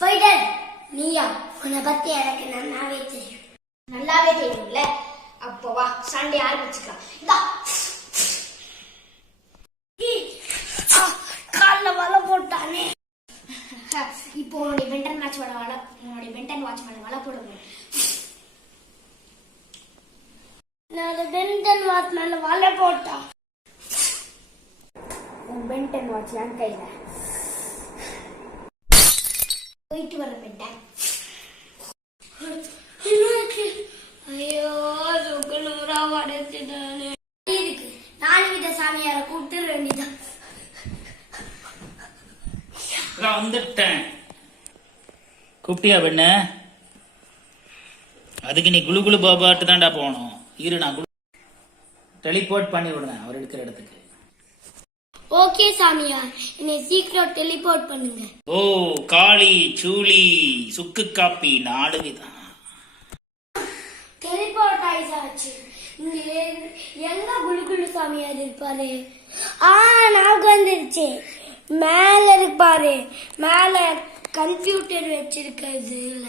Spider நீயா? உன்னை பத்தி எனக்கு நல்லாவே தெரியும். நல்லாவே தெரியும்ல, அப்போ வா சண்டே ஆரம்பிச்சுக்கலாம். இதா காலில் வலை போட்டானே. இப்போ உன்னுடைய பென்டன் வாட்ச் மேல வலை போட முடியும். பென்டன் வாட்ச் மேல வலை போட்டா உன் பென்டன் வாட்ச் என் கையில போயிட்டு வர பென்டன். ஐயோ சுக்குநூறா உடைச்சிட்டானே. இதுக்கு நாலு சாமியார கூப்பிட்டு வேண்டிதான். வந்துட்டேன். கூப்பிட்டியா பெண்ண? அதுக்கு நீ குளு குளு பாபாட்டு தான்டா போகணும். இரு, நான் டெலிபோர்ட் பண்ணி விடுறேன் அவர் இருக்கிற இடத்துக்கு. ஓகே சாமியார், என்னை சீக்கிரம் டெலிபோர்ட் பண்ணுங்க. ஓ காளி சூளி சுக்கு காப்பி 4 விதம். டெலிபோர்ட் ஆயிடுச்சு. எங்க குளுகுளு சாமியார் இருப்பாரு? நான் வந்துருச்சு. மேல இருப்பாரு. மேல கம்ப்யூட்டர் வச்சிருக்கிறது இல்ல.